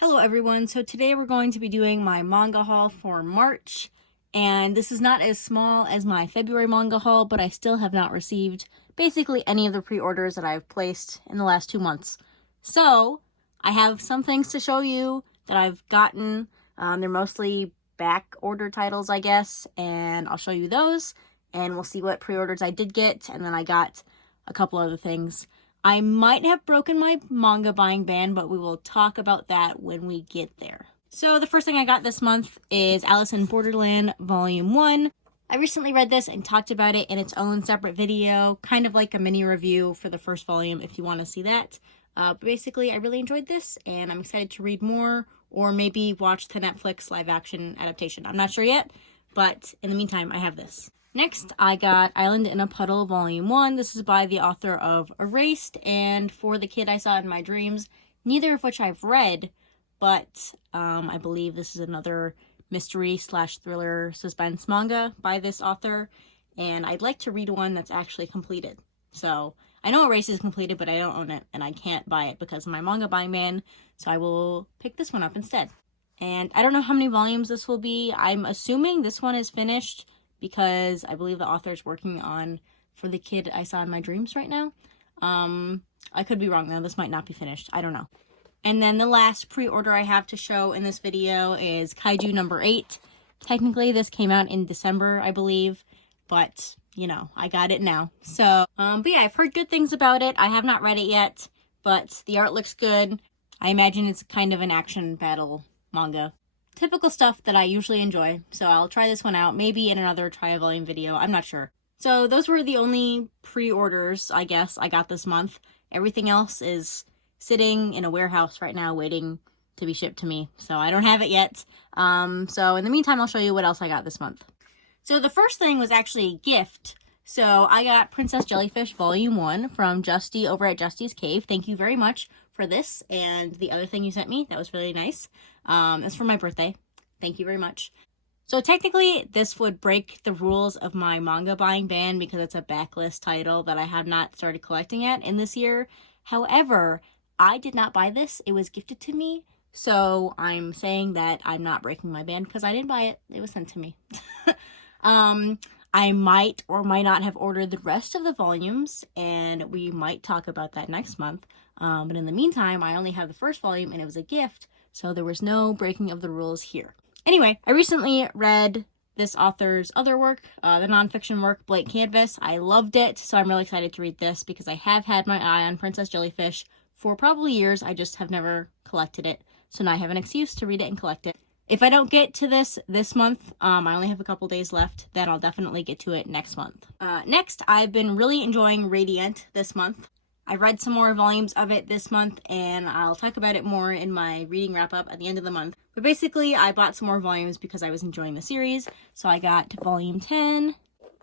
Hello everyone, so today we're going to be doing my manga haul for March, and this is not as small as my February manga haul, but I still have not received basically any of the pre-orders that I've placed in the last 2 months. So, I have some things to show you that I've gotten. They're mostly back order titles, I guess, and I'll show you those, and we'll see what pre-orders I did get, and then I got a couple other things. I might have broken my manga buying ban, but we will talk about that when we get there. So the first thing I got this month is Alice in Borderland Volume 1. I recently read this and talked about it in its own separate video, kind of like a mini review for the first volume if you want to see that. But basically, I really enjoyed this, and I'm excited to read more, or maybe watch the Netflix live-action adaptation. I'm not sure yet, but in the meantime, I have this. Next, I got Island in a Puddle Volume 1. This is by the author of Erased and For the Kid I Saw in My Dreams, neither of which I've read, but I believe this is another mystery/thriller suspense manga by this author, and I'd like to read one that's actually completed. So, I know Erased is completed, but I don't own it, and I can't buy it because of my manga buying ban, so I will pick this one up instead. And I don't know how many volumes this will be. I'm assuming this one is finished, because I believe the author is working on For the Kid I Saw in My Dreams right now. I could be wrong though, this might not be finished, I don't know. And then the last pre-order I have to show in this video is Kaiju No. 8. Technically this came out in December, I believe, but, you know, I got it now. So, but yeah, I've heard good things about it. I have not read it yet, but the art looks good. I imagine it's kind of an action battle manga. Typical stuff that I usually enjoy, so I'll try this one out, maybe in another try-a-volume video, I'm not sure. So those were the only pre-orders, I guess, I got this month. Everything else is sitting in a warehouse right now waiting to be shipped to me, so I don't have it yet. So in the meantime, I'll show you what else I got this month. So the first thing was actually a gift. So I got Princess Jellyfish Volume 1 from Justy over at Justy's Cave. Thank you very much for this and the other thing you sent me. That was really nice. It's for my birthday. Thank you very much. So technically, this would break the rules of my manga buying ban because it's a backlist title that I have not started collecting yet in this year. However, I did not buy this. It was gifted to me. So I'm saying that I'm not breaking my ban because I didn't buy it. It was sent to me. I might or might not have ordered the rest of the volumes, and we might talk about that next month. But in the meantime, I only have the first volume, and it was a gift, so there was no breaking of the rules here. Anyway, I recently read this author's other work, the nonfiction work, Blank Canvas. I loved it, so I'm really excited to read this because I have had my eye on Princess Jellyfish for probably years. I just have never collected it, so now I have an excuse to read it and collect it. If I don't get to this month, I only have a couple days left, then I'll definitely get to it next month. Next, I've been really enjoying Radiant this month. I read some more volumes of it this month, and I'll talk about it more in my reading wrap-up at the end of the month. But basically, I bought some more volumes because I was enjoying the series. So I got Volume 10,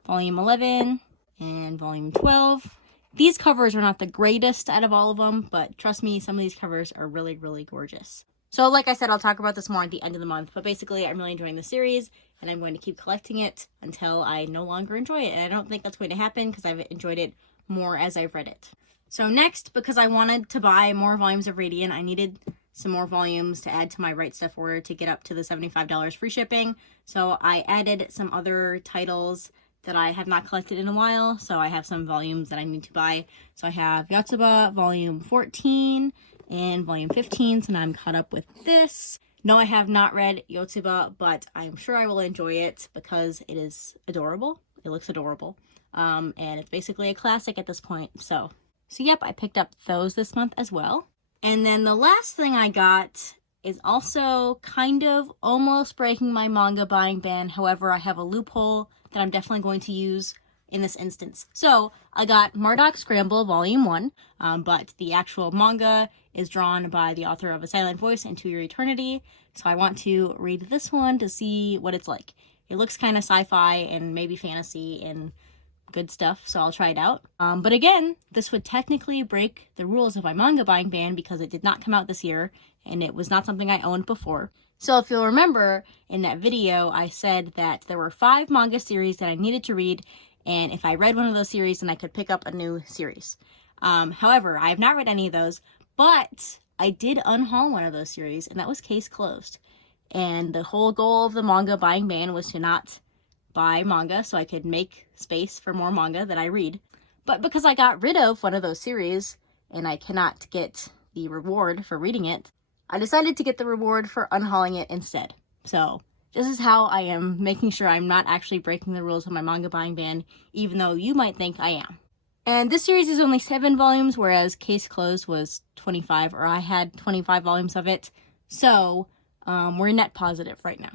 Volume 11, and Volume 12. These covers are not the greatest out of all of them, but trust me, some of these covers are really, really gorgeous. So like I said, I'll talk about this more at the end of the month, but basically I'm really enjoying the series, and I'm going to keep collecting it until I no longer enjoy it. And I don't think that's going to happen because I've enjoyed it more as I've read it. So next, because I wanted to buy more volumes of Radiant, I needed some more volumes to add to my Right Stuff order to get up to the $75 free shipping. So I added some other titles that I have not collected in a while, so I have some volumes that I need to buy. So I have Yotsuba Volume 14 and Volume 15, so now I'm caught up with this. No, I have not read Yotsuba, but I'm sure I will enjoy it because it is adorable. It looks adorable. And it's basically a classic at this point, so yep, I picked up those this month as well. And then the last thing I got is also kind of almost breaking my manga buying ban. However, I have a loophole that I'm definitely going to use in this instance. So I got Mordoch Scramble Volume 1, but the actual manga is drawn by the author of A Silent Voice Into Your Eternity. So I want to read this one to see what it's like. It looks kind of sci-fi and maybe fantasy and good stuff, so I'll try it out. But again, this would technically break the rules of my manga buying ban because it did not come out this year, and it was not something I owned before. So if you'll remember, in that video, I said that there were 5 manga series that I needed to read, and if I read one of those series, then I could pick up a new series. However, I have not read any of those, but I did unhaul one of those series, and that was case closed. And the whole goal of the manga buying ban was to not buy manga so I could make space for more manga that I read. But because I got rid of one of those series, and I cannot get the reward for reading it, I decided to get the reward for unhauling it instead. So this is how I am making sure I'm not actually breaking the rules of my manga buying ban, even though you might think I am. And this series is only 7 volumes, whereas Case Closed was 25, or I had 25 volumes of it. So we're net positive right now.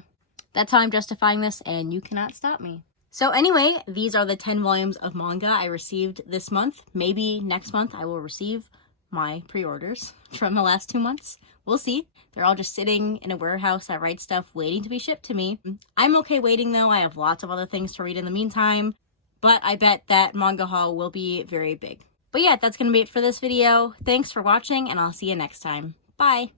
That's how I'm justifying this, and you cannot stop me. So anyway, these are the 10 volumes of manga I received this month. Maybe next month I will receive my pre-orders from the last 2 months. We'll see. They're all just sitting in a warehouse at Right Stuff waiting to be shipped to me. I'm okay waiting though. I have lots of other things to read in the meantime, but I bet that manga haul will be very big. But yeah, that's going to be it for this video. Thanks for watching, and I'll see you next time. Bye!